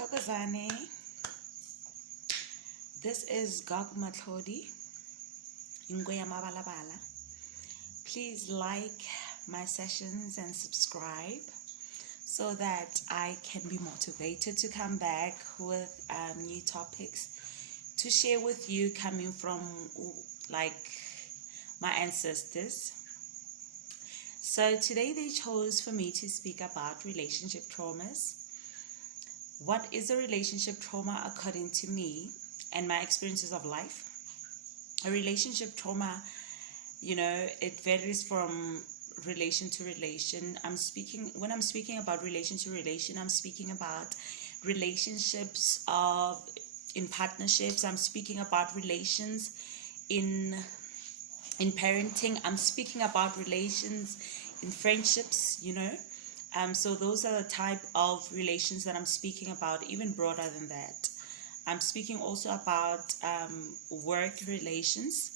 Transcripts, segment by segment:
Thokozane. This is Gog Matlodi, Ingoya Mabalabala. Please like my sessions and subscribe so that I can be motivated to come back with new topics to share with you, coming from like my ancestors. So today they chose for me to speak about relationship traumas. What is a relationship trauma according to me and my experiences of life? A relationship trauma, it varies from relation to relation. When I'm speaking about relation to relation, I'm speaking about relationships in partnerships. I'm speaking about relations in parenting. I'm speaking about relations in friendships, so those are the type of relations that I'm speaking about, even broader than that. I'm speaking also about work relations.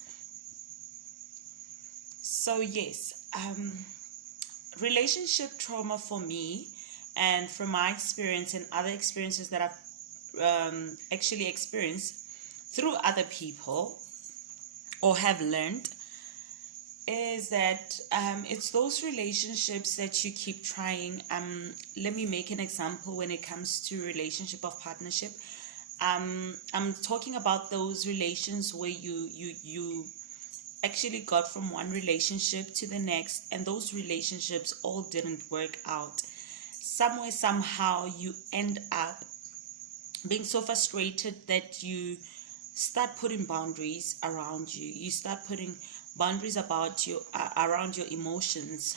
So yes, relationship trauma for me, and from my experience and other experiences that I've actually experienced through other people or have learned, is that it's those relationships that you keep trying. Let me make an example when it comes to relationship of partnership. I'm talking about those relations where you actually got from one relationship to the next, and those relationships all didn't work out. Somewhere, somehow, you end up being so frustrated that you start putting boundaries around you. You start putting boundaries about you, around your emotions,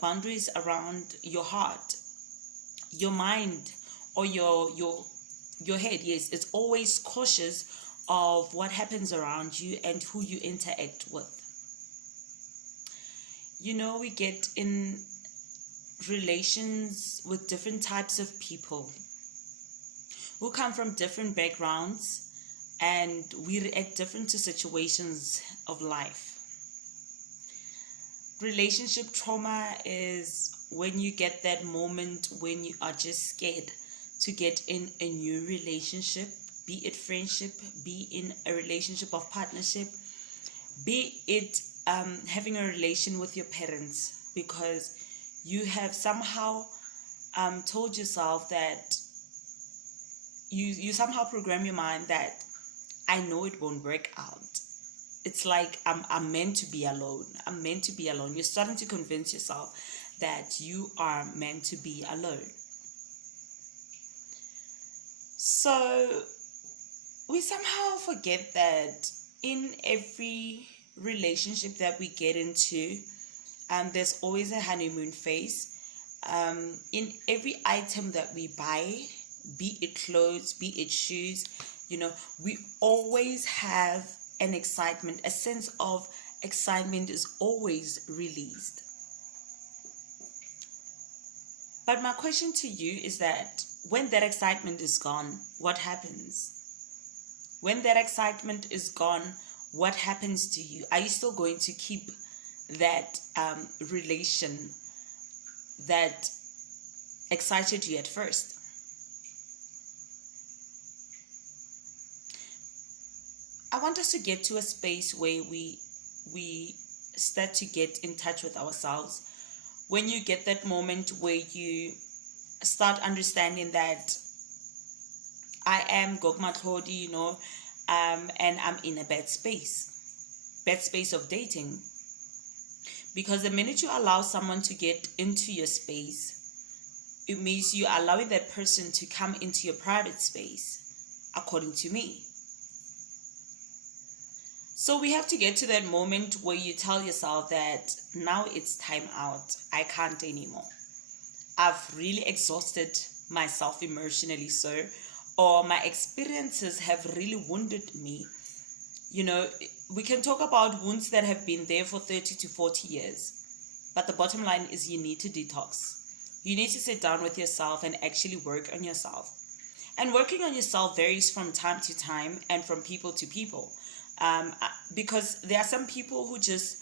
boundaries around your heart, your mind, or your head. Yes, it's always cautious of what happens around you and who you interact with. We get in relations with different types of people who come from different backgrounds, and we react different to situations of life. Relationship trauma is when you get that moment when you are just scared to get in a new relationship, be it friendship, be in a relationship of partnership, be it having a relation with your parents, because you have somehow told yourself that you somehow program your mind that I know it won't work out. It's like I'm meant to be alone. I'm meant to be alone. You're starting to convince yourself that you are meant to be alone. So we somehow forget that in every relationship that we get into, there's always a honeymoon phase. In every item that we buy, be it clothes, be it shoes, we always have an excitement. A sense of excitement is always released. But my question to you is that when that excitement is gone, what happens? When that excitement is gone, what happens to you? Are you still going to keep that relation that excited you at first? I want us to get to a space where we start to get in touch with ourselves. When you get that moment where you start understanding that I am Gog Matlodi, and I'm in a bad space of dating. Because the minute you allow someone to get into your space, it means you're allowing that person to come into your private space, according to me. So we have to get to that moment where you tell yourself that now it's time out. I can't anymore. I've really exhausted myself emotionally, or my experiences have really wounded me. We can talk about wounds that have been there for 30 to 40 years. But the bottom line is you need to detox. You need to sit down with yourself and actually work on yourself. And working on yourself varies from time to time and from people to people. Because there are some people who just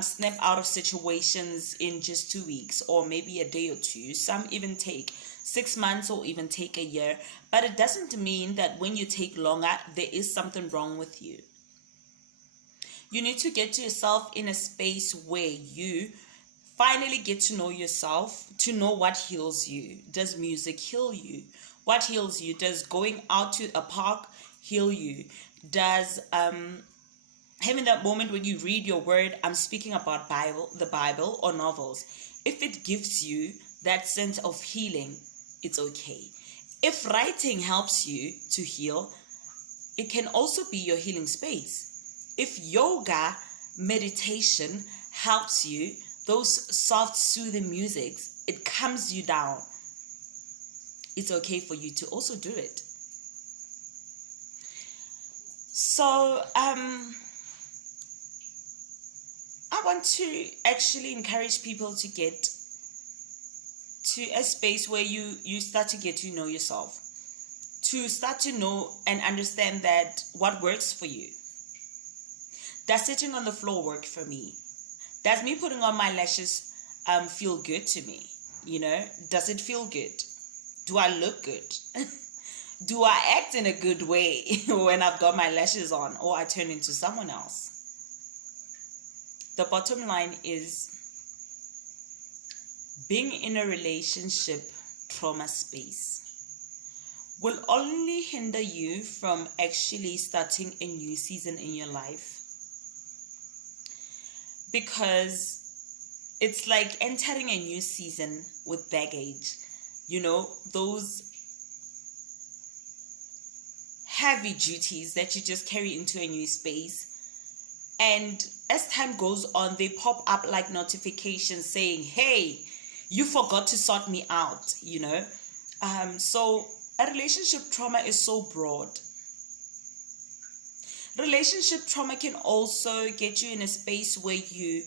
snap out of situations in just 2 weeks or maybe a day or two. Some even take 6 months or even take a year. But it doesn't mean that when you take longer, there is something wrong with you. You need to get yourself in a space where you finally get to know yourself, to know what heals you. Does music heal you? What heals you? Does going out to a park heal you? Does having that moment when you read your word, I'm speaking about the Bible or novels, if it gives you that sense of healing, it's okay. If writing helps you to heal, it can also be your healing space. If yoga, meditation helps you, those soft, soothing musics, it calms you down, it's okay for you to also do it. So, I want to actually encourage people to get to a space where you start to get to know yourself, to start to know and understand that what works for you. Does sitting on the floor work for me? Does me putting on my lashes feel good to me? Does it feel good? Do I look good? Do I act in a good way when I've got my lashes on or I turn into someone else? The bottom line is, being in a relationship trauma space will only hinder you from actually starting a new season in your life. Because it's like entering a new season with baggage. Those heavy duties that you just carry into a new space. And as time goes on, they pop up like notifications saying, hey, you forgot to sort me out, So a relationship trauma is so broad. Relationship trauma can also get you in a space where you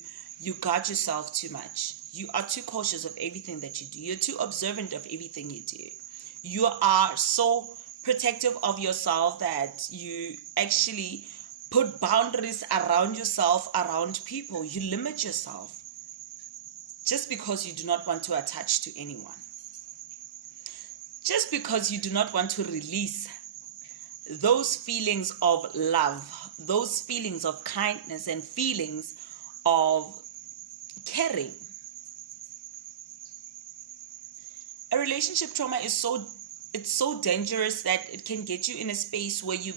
guard yourself too much. You are too cautious of everything that you do. You're too observant of everything you do. You are so protective of yourself that you actually put boundaries around yourself, around people. You limit yourself just because you do not want to attach to anyone. Just because you do not want to release those feelings of love, those feelings of kindness and feelings of caring. A relationship trauma is so dangerous that it can get you in a space where you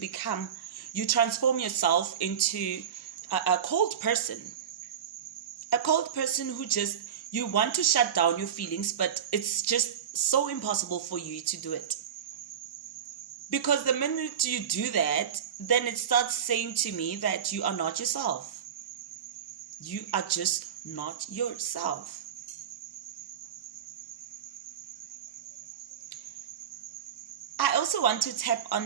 transform yourself into a cold person. A cold person who you want to shut down your feelings, but it's just so impossible for you to do it. Because the minute you do that, then it starts saying to me that you are not yourself. You are just not yourself. I also want to tap on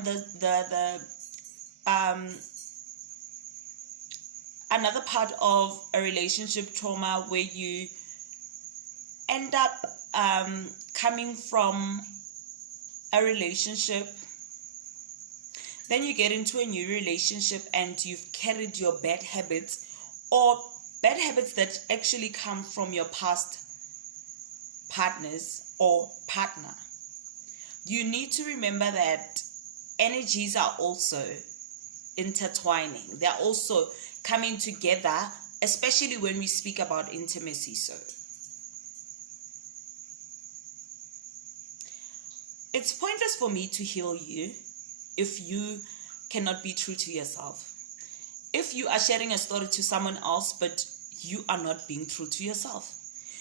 another part of a relationship trauma where you end up coming from a relationship, then you get into a new relationship and you've carried your bad habits or bad habits that actually come from your past partners or partner. You need to remember that energies are also intertwining. They're also coming together, especially when we speak about intimacy. So it's pointless for me to heal you if you cannot be true to yourself. If you are sharing a story to someone else, but you are not being true to yourself.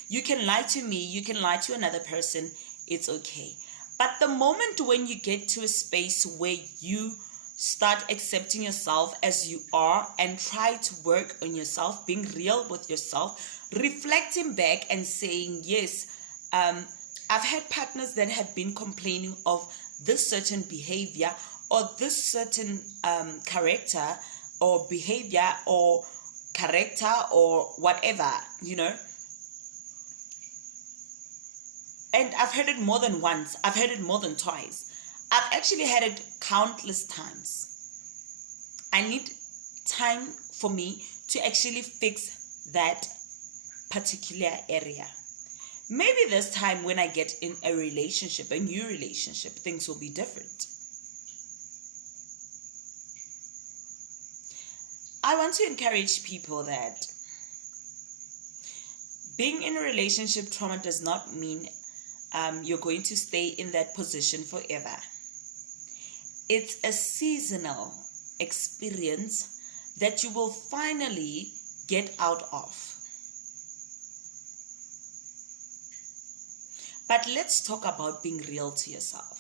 You can lie to me, you can lie to another person, it's okay. But the moment when you get to a space where you start accepting yourself as you are and try to work on yourself, being real with yourself, reflecting back and saying, yes, I've had partners that have been complaining of this certain behavior or this certain character or behavior or character or whatever, And I've heard it more than once. I've heard it more than twice. I've actually had it countless times. I need time for me to actually fix that particular area. Maybe this time when I get in a relationship, a new relationship, things will be different. I want to encourage people that being in a relationship trauma does not mean you're going to stay in that position forever. It's a seasonal experience that you will finally get out of. But let's talk about being real to yourself.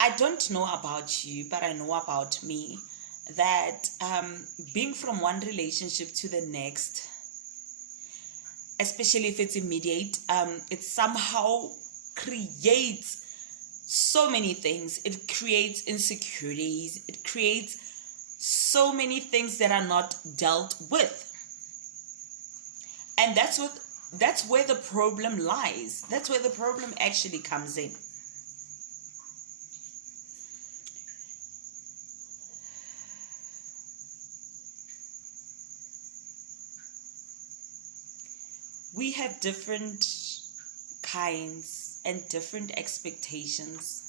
I don't know about you, but I know about me that being from one relationship to the next, especially if it's immediate, it somehow creates so many things. It creates insecurities. It creates so many things that are not dealt with. And that's where the problem lies. That's where the problem actually comes in. We have different kinds and different expectations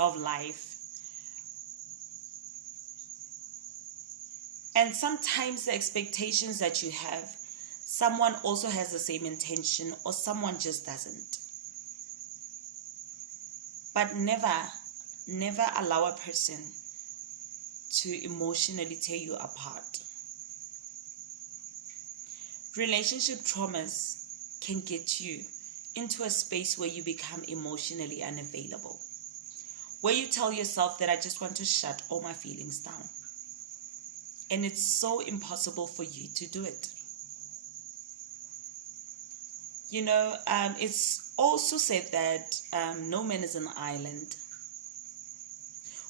of life. And sometimes the expectations that you have, someone also has the same intention, or someone just doesn't. But never allow a person to emotionally tear you apart. Relationship traumas can get you into a space where you become emotionally unavailable, where you tell yourself that I just want to shut all my feelings down. And it's so impossible for you to do it. You know, it's also said that no man is an island.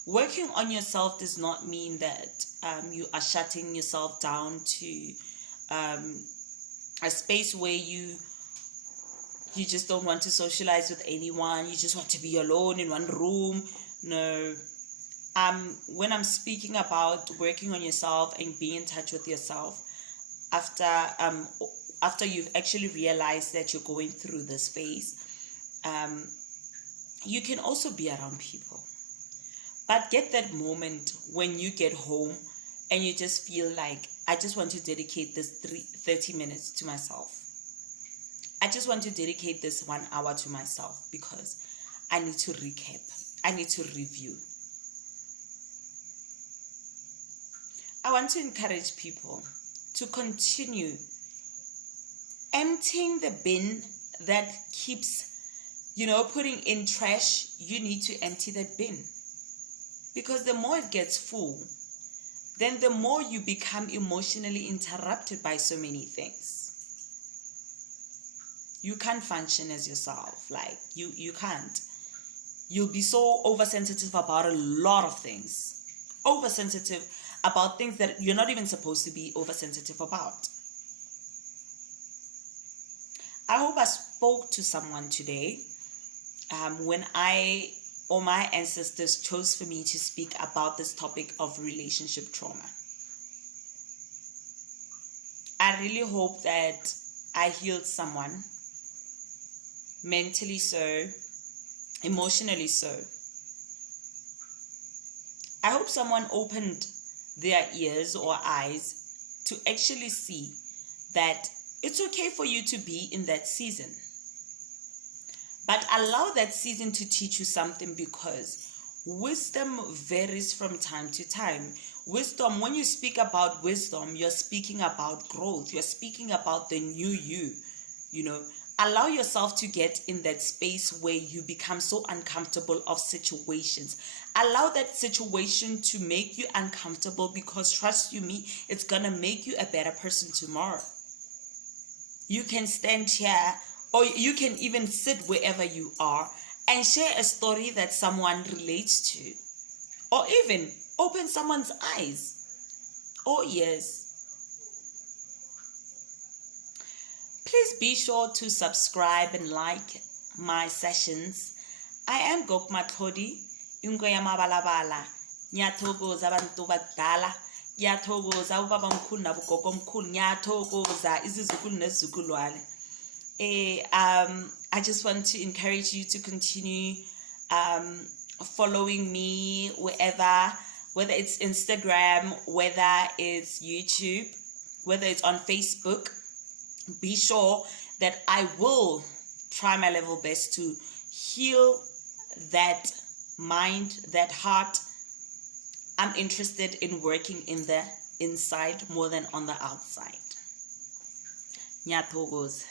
Working on yourself does not mean that you are shutting yourself down to a space where you just don't want to socialize with anyone. You just want to be alone in one room. No. When I'm speaking about working on yourself and being in touch with yourself after you've actually realized that you're going through this phase, you can also be around people. But get that moment when you get home and you just feel like, I just want to dedicate this 30 minutes to myself. I just want to dedicate this 1 hour to myself because I need to recap. I need to review. I want to encourage people to continue emptying the bin that keeps, putting in trash. You need to empty that bin, because the more it gets full, then the more you become emotionally interrupted by so many things. You can't function as yourself. Like, you can't. You'll be so oversensitive about a lot of things. Oversensitive about things that you're not even supposed to be oversensitive about. I hope I spoke to someone today when my ancestors chose for me to speak about this topic of relationship trauma. I really hope that I healed someone, mentally so, emotionally so. I hope someone opened their ears or eyes to actually see that it's okay for you to be in that season. But allow that season to teach you something, because wisdom varies from time to time. Wisdom, when you speak about wisdom, you're speaking about growth. You're speaking about the new you. Allow yourself to get in that space where you become so uncomfortable of situations. Allow that situation to make you uncomfortable, because trust you me, it's going to make you a better person tomorrow. You can stand here, or you can even sit wherever you are and share a story that someone relates to, or even open someone's eyes or ears. Please be sure to subscribe and like my sessions. I am Gok Matlhodi, Ingwe ya Mabalabala, Ngiyathokoza abantu bakudala, ngiyathokoza ubaba omkhulu nabogogo omkhulu, ngiyathokoza izizukulu nezizukulwane. I just want to encourage you to continue following me wherever, whether it's Instagram, whether it's YouTube, whether it's on Facebook. Be sure that I will try my level best to heal that mind, that heart. I'm interested in working in the inside more than on the outside. Ngiyathokoza.